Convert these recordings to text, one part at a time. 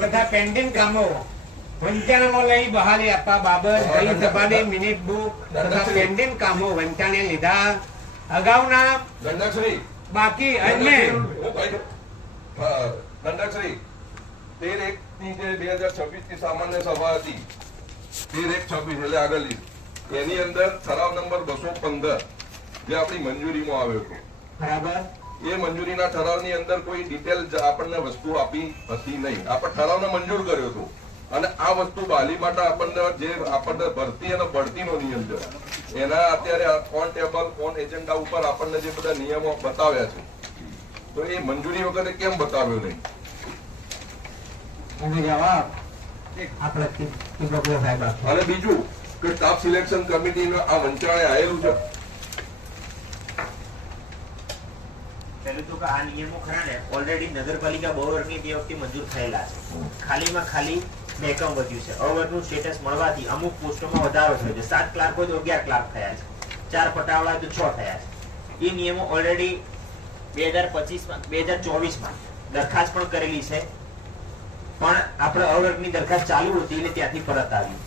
તથા પેન્ડિંગ કામો વંચાણમાં લઈ બહાલી આપવા બાબત ગઈ સભાની મિનિટ બુક તથા પેન્ડિંગ કામો વંચાણે લીધા અગાઉના બાકી અન્ય દંડકશ્રી 13/1/2026 ની સામાન્ય સભા હતી 13/1/26 એટલે આગળની એની અંદર ઠરાવ નંબર 215 જે આપણી મંજૂરીમાં આવ્યો હતો બરાબર એ મંજૂરીના ઠરાવની અંદર કોઈ ડિટેલ આપણને વસ્તુ આપી હતી નહીં. આપણે ઠરાવને મંજૂર કર્યો હતો અને આ વસ્તુ બહાલી માટે આપણને ભરતી અને બઢતીનો નિયમ છે એના અત્યારે ઓન ટેબલ ઓન એજન્ડા ઉપર આપણને જે બધા નિયમો બતાવ્યા છે તો એ મંજૂરી વખતે કેમ બતાવ્યો નહીં? અને બીજું કે સ્ટાફ સિલેક્શન કમિટી આ વંચાણે આવેલું છે. પહેલું તો કે આ નિયમો ખરા ને ઓલરેડી નગરપાલિકા બહુ વર્ષની બે વખતે મંજૂર થયેલા છે. ખાલીમાં ખાલી બેકમ વધ્યું છે. અવર્ગનું સ્ટેટસ મળવાથી અમુક પોસ્ટોમાં વધારો થયો છે. 7 ક્લાર્ક હોય તો 11 ક્લાર્ક થયા છે, 4 પટાવાળા તો 6 થયા છે. એ નિયમો ઓલરેડી 2024માં દરખાસ્ત પણ કરેલી છે, પણ આપણે અવર્ગની દરખાસ્ત ચાલુ હતી એટલે ત્યાંથી પરત આવી,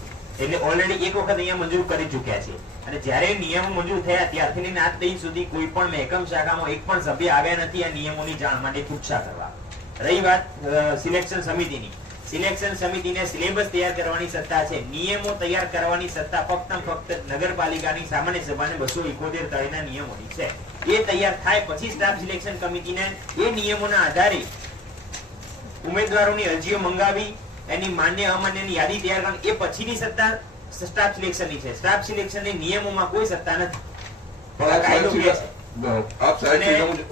એટલે ઓલરેડી એક વખત અહીંયા મંજૂર કરી ચુક્યા છે. અને જ્યારે નિયમો મંજૂર થયા ત્યારથી આજ દિન સુધી કોઈ પણ મહેકમ શાખામાં એક પણ સભ્ય આવ્યા નથી આ નિયમોની જાણ માટે પૂછા કરવા. રહી વાત સિલેક્શન સમિતિની, સિલેક્શન સમિતિને સિલેબસ તૈયાર કરવાની સત્તા છે. નિયમો તૈયાર કરવાની સત્તા ફક્ત નગરપાલિકાની સામાન્ય સભાને 271 તળેના નિયમોની છે. એ તૈયાર થાય પછી સ્ટાફ સિલેક્શન કમિટીને એ નિયમોના આધારે ઉમેદવારોની અરજીઓ મંગાવી એની માન્ય અમાન્યની યાદી તૈયાર કરવાની, એ પછીની સત્તા સ્ટાફ સિલેક્શનની છે. સ્ટાફ સિલેક્શનની નિયમોમાં કોઈ સત્તા નથી. કાયદો કે છે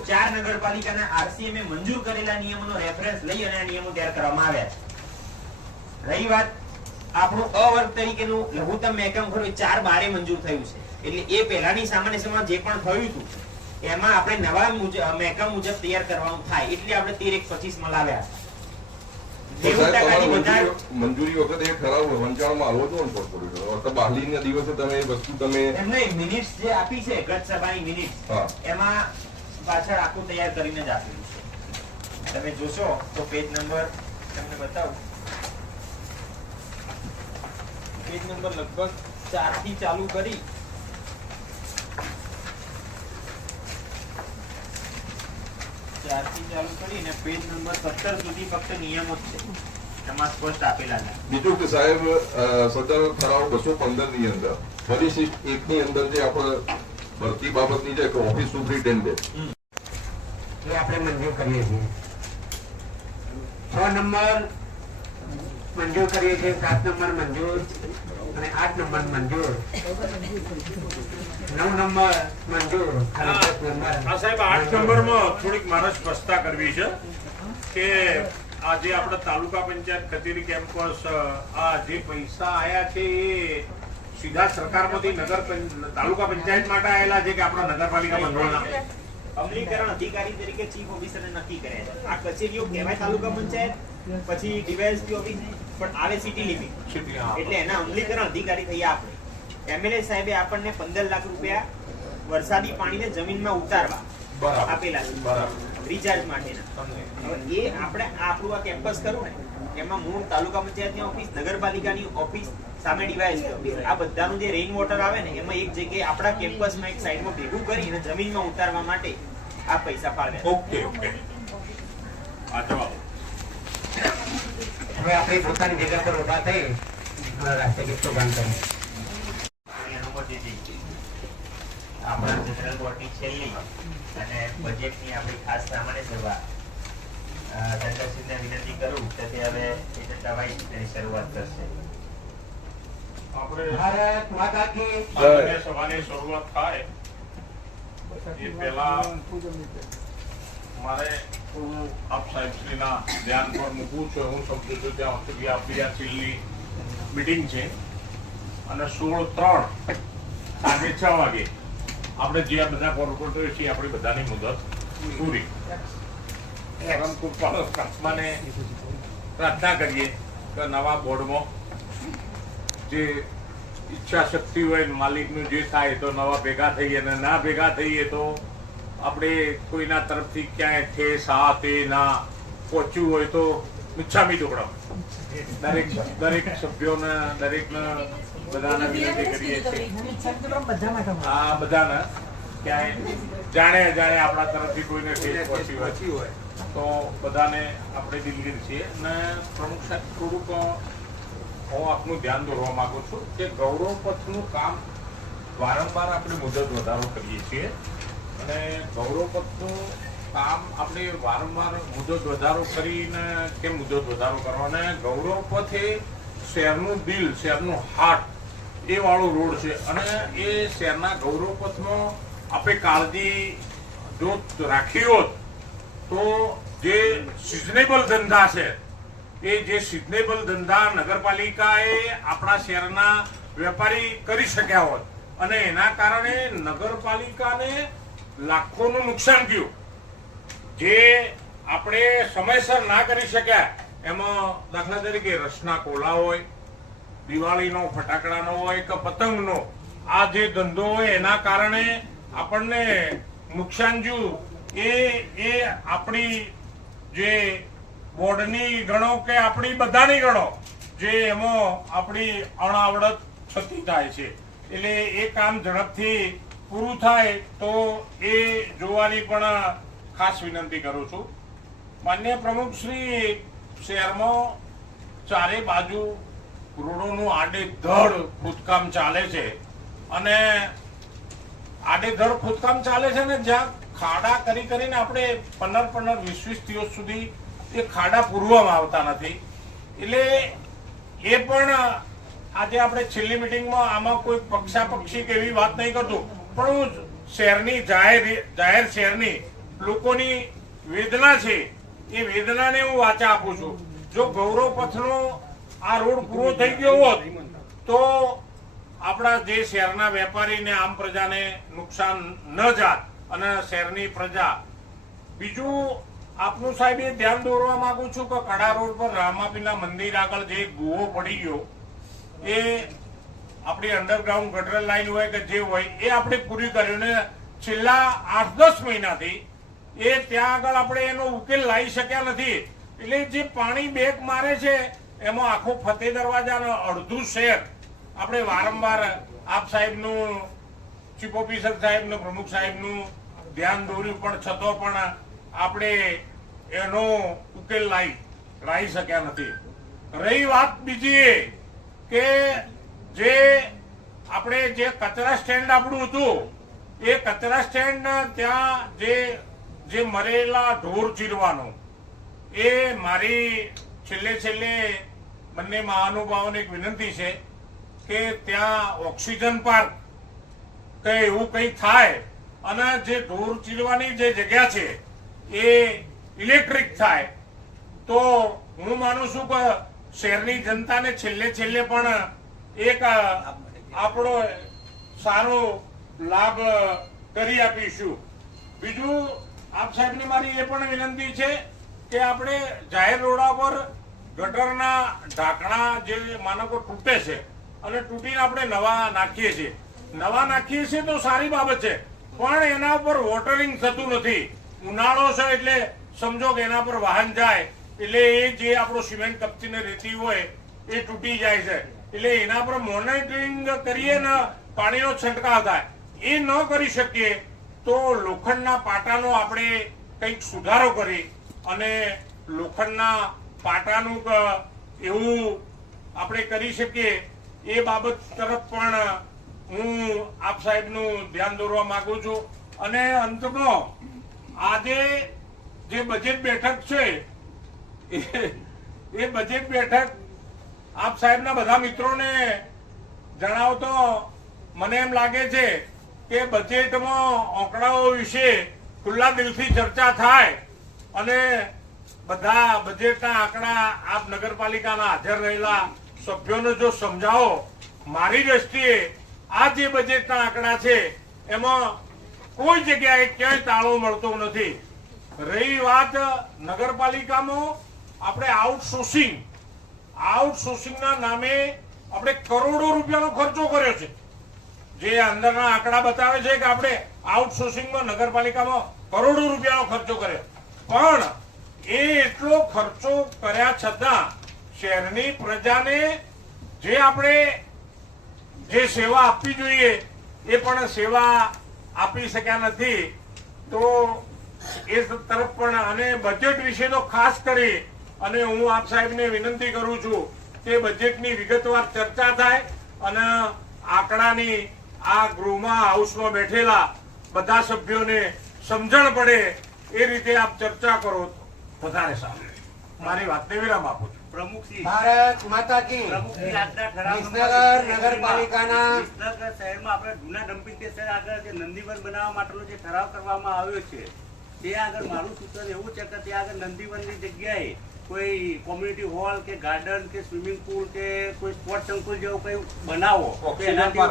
4 નગરપાલિકાના આરસીએમ મંજૂર કરેલા નિયમોનો રેફરન્સ લઈ અને નિયમો તૈયાર કરવામાં આવ્યા છે. રહી વાત આપણું અવર્ગ તરીકેનું લઘુત્તમ મહેકમ ખરું 4/12 મંજૂર થયું છે, એટલે એ પહેલાની સામાન્ય સભામાં જે પણ થયું હતું એમાં આપણે નવા મહેકમ મુજબ તૈયાર કરવાનું થાય, એટલે આપણે 13/1/25 માં લાવ્યા મંજૂરી વખતે ઠરાવ વંચાણમાં આવો છો ને બહાલીના દિવસે તમે વસ્તુ તમે મિનિટ્સ જે આપી છે ગત સભાની મિનિટ્સ એમાં પાછળ આખું તૈયાર કરીને જ આપેલું છે. તમે જોશો તો પેજ નંબર તમને બતાવું, પેજ નંબર લગભગ 4 થી ચાલુ કરી અને પેજ નંબર 17 સુધી ફક્ત નિયમો જ છે, એમાં સ્પષ્ટ આપેલા છે. બીજું કે સાહેબ સદર ઠરાવ 215 ની અંદર પરિશિષ્ટ 1 ની અંદર જે આપણે ભરતી બાબતની છે કે ઓફિસ સુપ્રિન્ટેન્ડન્ટ એ આપણે મંજૂર કરીએ છીએ. 6 નંબર મંજૂર કરીએ છીએ, 7 નંબર મંજૂર અને 8 નંબર મંજૂર, 9 નંબર મંજૂર અને 10 નંબર. સાહેબ 8 નંબરમાં થોડીક મારે સ્પષ્ટતા કરવી છે કે આ જે આપણે તાલુકા પંચાયત કચેરી કેમ્પસ આ જે પૈસા આયા છે એ સીધા સરકારમાંથી તાલુકા પંચાયત માટે આવેલા છે કે આપણા નગરપાલિકા મંડળના અમલીકરણ અધિકારી તરીકે ચીફ ઓફિસરે નક્કી કર્યા છે. આ કચેરીઓ કહેવાય તાલુકા પંચાયત, પછી ડીવાયએસપી ઓફિસ પણ આવે સિટી લિમિટ, એટલે એના અમલીકરણ અધિકારી થઈ આપણે. એમએલએ સાહેબે આપણને 15 લાખ રૂપિયા વરસાદી પાણીને જમીનમાં ઉતારવા આપેલા છે રિચાર્જ માટેના. હવે એ આપણે આપણું આ કેમ્પસ કરું ને એમાં મૂળ તાલુકા પંચાયતની ઓફિસ, નગરપાલિકાની ઓફિસ, સામે ડીવાયએસપી ઓફિસ, આ બધાનું જે રેઇન વોટર આવે ને એમાં એક જગ્યાએ આપણા કેમ્પસમાં એક સાઈડમાં ભેગું કરીને જમીનમાં ઉતારવા માટે આ પૈસા ફાળવ્યા. ઓકે આ જવાબ. હવે આપણે પોતાની જગ્યા પર ઉભા થઈ રાષ્ટ્રીય ગીતો ગાન કરીએ. આપણા જનરલ બોર્ડની છેલ્લી અને બજેટની આપણી ખાસ સામાન્ય સભા દંડકશ્રીને વિનંતી કરું કે તે હવે એજન્ડાવાઇઝ તેની શરૂઆત કરશે. આપણે ભારત માતા કી સામાન્ય સભાની શરૂઆત થાય એ પહેલા મારે થોડું આપ સાહેબશ્રીના ધ્યાન પર મૂકવું છે. હું સમજુ છું ત્યાં સુધી આપણી આ છેલ્લી મિટિંગ છે અને 16/3 સાંજે 6 વાગે આપણે જે આ બધા કોર્પોરેટરો છીએ આપણી બધાની મુદત પૂરી. પરંતુ આત્માને પ્રાર્થના કરીએ કે નવા બોર્ડમાં જે ઈચ્છા શક્તિ હોય માલિકનું જે થાય તો નવા ભેગા થઈએ, અને ના ભેગા થઈએ તો આપણે કોઈના તરફથી ક્યાંય ઠેસ આ તે ના પહોંચ્યું હોય તો મિચ્છામી દુક્કડમ. દરેક સભ્યોને દરેકને બધાને વિનંતી કરીએ છીએ આ બધાને ક્યાંય જાણે આપણા તરફથી કોઈને ઠેસ પહોંચી હોય તો બધાને આપણે દિલગીર છીએ. અને પ્રમુખ સાહેબ થોડુંક હું આપનું ધ્યાન દોરવા માંગુ છું કે ગૌરવ પથનું કામ વારંવાર આપણે મુદત વધારો કરીએ છીએ અને ગૌરવ પથનું કામ આપણે વારંવાર મુદત વધારો કરીને કેમ મુદત વધારો કરવાનો? ગૌરવ પથ એ શહેરનું દિલ, શહેરનું હાર્ટ એ વાળો રોડ છે અને એ શહેરના ગૌરવ પથમાં આપણે કાળજી જો રાખી હોત તો જે સિઝનેબલ ધંધા છે એ જે સિઝનેબલ ધંધા નગરપાલિકાએ આપણા શહેરના વેપારી કરી શક્યા હોત અને એના કારણે નગરપાલિકાને લાખોનું નુકસાન થયું. જે આપણે સમયસર ના કરી શક્યા એમાં દાખલા તરીકે રસના કોલા હોય, દિવાળીનો ફટાકડાનો હોય કે પતંગનો આ જે ધંધો હોય એના કારણે આપણને નુકસાન થયું. એ આપણી જે બોર્ડની ગણો કે આપણી બધાની ગણો જે એમાં આપણી અણાવડત થતી થાય છે. એટલે એ કામ ઝડપથી પૂરું થાય તો એ જોવાની પણ ખાસ વિનંતી કરું છું. માન્ય પ્રમુખ શ્રી, શહેરમાં ચારે બાજુ રોડોનું આડેધડ ખોદકામ ચાલે છે અને આડેધડ ખોદકામ ચાલે છે ને જ્યાં ખાડા કરીને આપણે 15-20 દિવસ સુધી એ ખાડા પૂરવામાં આવતા નથી. એટલે એ પણ આજે આપણે છેલ્લી મિટિંગમાં આમાં કોઈ પક્ષાપક્ષી કે એવી વાત નહીં કરતું પણ હું શહેરની જાહેર શહેરની લોકોની વેદના છે એ વેદનાને હું વાચા આપું છું. જો ગૌરવ પથનો આ રોડ પૂરો થઈ ગયો હોત તો આપણા જે શહેરના વેપારીને આમ પ્રજાને નુકસાન ન જાત અને શહેરની પ્રજા. બીજું આપનું સાહેબ એ ધ્યાન દોરવા માંગુ છું કે કડા રોડ પર રામાપીના મંદિર આગળ જે ગુવો પડી ગયો એ આપણી અંડરગ્રાઉન્ડ ગટર લાઈન હોય કે જે હોય એ આપણે પૂરી કર્યું ને છેલ્લા 8-10 મહિનાથી એ ત્યાં આગળ આપણે એનો ઉકેલ લાવી શક્યા નથી. એટલે જે પાણી બેક મારે છે એમાં આખો ફતેહ દરવાજાનો અડધું શહેર આપણે વારંવાર આપ સાહેબનું, ચીફ ઓફિસર સાહેબનું, પ્રમુખ સાહેબનું ધ્યાન દોર્યું પણ છતાં પણ આપણે એનો ઉકેલ લાવી શક્યા નથી. રહી વાત બીજી એ કે જે આપણે જે કચરા સ્ટેન્ડ આપણું હતું એ કચરા સ્ટેન્ડ ત્યાં જે મરેલા ઢોર ચીરવાનો એ મારી છેલ્લે બંને મહાનુભાવોને એક વિનંતી છે કે ત્યાં ઓક્સિજન પાર્ક કે એવું કંઈ થાય અને જે ઢોર ચીરવાની જે જગ્યા છે એ ઇલેક્ટ્રિક થાય તો હું માનું છું કે શહેરની જનતાને છેલ્લે પણ એક આપણો સારો લાભ કરી આપીશું. બીજું આપ સાહેબને મારી એ પણ વિનંતી છે કે આપણે જાહેર રોડા પર ગટરના ઢાંકણા જે માનકો તૂટે છે અને તૂટીને આપણે નવા નાખીએ છીએ તો સારી બાબત છે પણ એના પર વોટરિંગ થતું નથી. ઉનાળો છે એટલે સમજો કે એના પર વાહન જાય એટલે એ જે આપણો સિમેન્ટ કપચીને રેતી હોય એ તૂટી જાય છે. એટલે એના પર મોનિટરિંગ કરીએ ને પાણીનો છંટકાવ થાય એ ન કરી શકીએ તો લોખંડના પાટાનો આપણે કંઈક સુધારો કરી અને લોખંડના પાટાનું એવું આપણે કરી શકીએ એ બાબત તરફ પણ હું આપ સાહેબનું ધ્યાન દોરવા માંગુ છું. અને અંતમાં આજે જે બજેટ બેઠક છે એ બજેટ બેઠક આપ સાહેબના બધા મિત્રોને જણાવતો મને એમ લાગે છે કે બજેટમાં આંકડાઓ વિશે ખુલ્લા દિલથી ચર્ચા થાય અને બધા બજેટના આંકડા આપ નગરપાલિકાના હાજર રહેલા સભ્યોને જો સમજાવો. મારી દ્રષ્ટિએ આ જે બજેટના આંકડા છે એમાં કોઈ જગ્યાએ ક્યાંય તાળો મળતો નથી. રહી વાત નગરપાલિકામાં આપણે આઉટસોર્સિંગના નામે આપણે કરોડો રૂપિયાનો ખર્ચો કર્યો છે. જે અંદરના આંકડા બતાવે છે કે આપણે આઉટસોર્સિંગમાં નગરપાલિકામાં કરોડો રૂપિયાનો ખર્ચો કર્યો પણ એ એટલો ખર્ચો કર્યા છતાં શહેરની પ્રજાને જે આપણે જે સેવા આપવી જોઈએ એ પણ સેવા આપી શક્યા નથી. તો એ તરફ પણ અને બજેટ વિશે તો ખાસ કરી અને હું આપ સાહેબને વિનંતી કરું છું કે બજેટની વિગતવાર ચર્ચા થાય અને આંકડાની આ ગૃહમાં હાઉસમાં બેઠેલા બધા સભ્યોને સમજણ પડે એ રીતે આપ ચર્ચા કરો તો વધારે સારું. મારી વાતને વિરામ આપું છું. પ્રમુખશ્રી ભારત માતા કી. પ્રમુખશ્રી આજના ઠરાવ વિસનગર નગરપાલિકાના વિસનગર શહેરમાં આપણે જૂના ડમ્પિંગ સ્ટેશન આગળ જે નંદીવન બનાવવા માટેનો જે ઠરાવ કરવામાં આવ્યો છે તે આગળ મારું સૂચન એવું છે કે ત્યાં આગળ નંદીવનની જગ્યાએ કોઈ કોમ્યુનિટી હોલ કે ગાર્ડન કે સ્વિમિંગ પુલ કે કોઈ સ્પોર્ટ સંકુલ જેવું કંઈ બનાવો તો એનાથી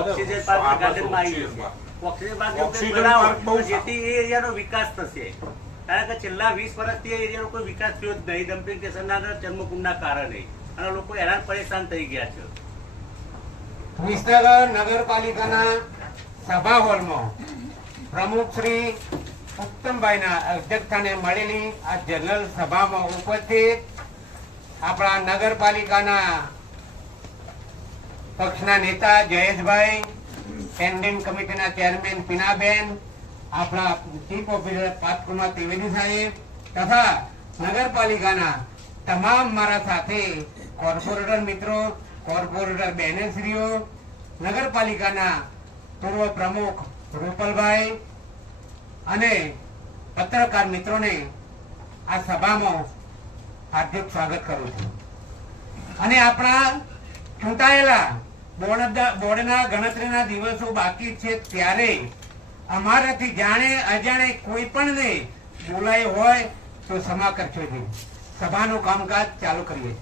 ઓક્સિજન પાર્ક ગાર્ડનમાં આવી જશે. ઓક્સિજન પાર્ક જેવું કંઈ બનાવો તો જેથી એ એરિયાનો વિકાસ થશે. કારણ કે છેલ્લા 20 વર્ષથી એ એરિયાનો કોઈ વિકાસ થયો જ નહીં ડમ્પિંગ સ્ટેશનના આગળ જન્મકુંડના કારણે અને લોકો હેરાન પરેશાન થઈ ગયા છે. વિસનગર નગરપાલિકાના સભા હોલમાં પ્રમુખ શ્રી ઉત્તમભાઈના અધ્યક્ષસ્થાને મળેલી આ જનરલ સભામાં ઉપસ્થિત આપણા નગરપાલિકાના પક્ષના નેતા જયેશભાઈ, સ્ટેન્ડિંગ કમિટીના ચેરમેન પીનાબેન, આપણા ચીફ ઓફિસર પાર્થકુમાર ત્રિવેદી સાહેબ તથા નગરપાલિકાના તમામ મારા સાથે કોર્પોરેટર મિત્રો, કોર્પોરેટર બહેનશ્રીઓ, નગરપાલિકાના પૂર્વ પ્રમુખ રૂપલભાઈ અને પત્રકાર મિત્રોને આ સભામાં હાર્દિક સ્વાગત કરું છું. અને આપણા ચૂંટાયેલા બોર્ડના ગણતરીના દિવસો બાકી છે ત્યારે અમારાથી જાણે અજાણે કોઈ પણને બોલાય હોય તો ક્ષમા કરજો. સભાનું કામકાજ ચાલુ કરીએ.